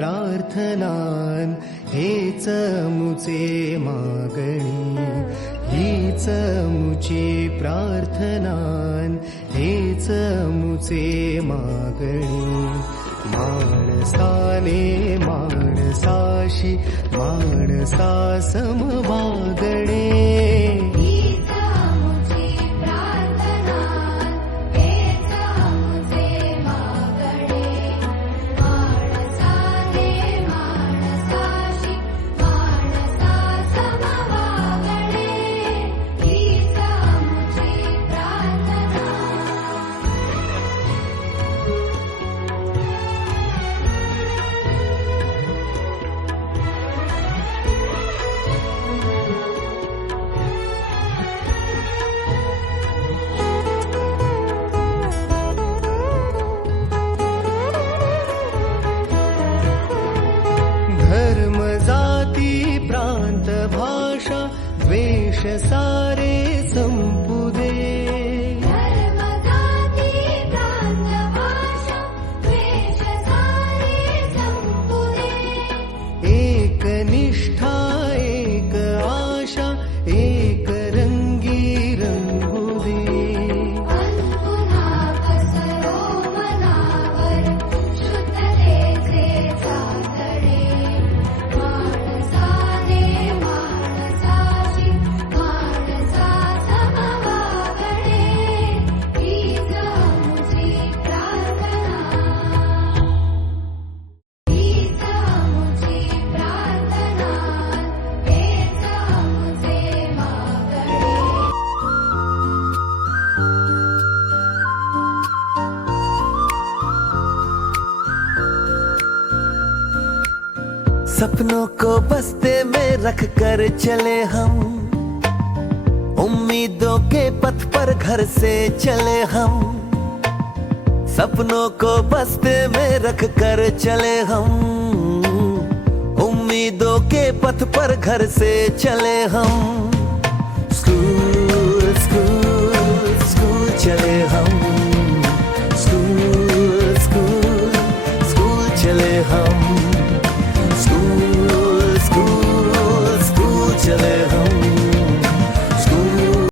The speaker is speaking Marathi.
प्रार्थनान हेच मुचे मागणी, हीच मुची प्रार्थनान हेच मुचे मागणी. माणसाने माणसाशी माणसा सम वागणे, धर्म जाती प्रांत भाषा द्वेष सारे संपू दे. धर्म जाती प्रांत भाषा द्वेष सारे संपू दे. एक निष्ठा एक आशा एक रंगी रंगू दे. पुन्हा पसरो मनावर शुद्धतेचे चांदणे. माणसाने माणसाशी माणसा सम वागणे, हीच मुची प्रार्थना, हीच मुची प्रार्थना, हेच मुचे मागणे. सपनों को बस्ते में रख कर चले हम, उम्मीदों के पथ पर घर से चले हम. सपनों को बस्ते में रख कर चले हम, उम्मीदों के पथ पर घर से चले हम.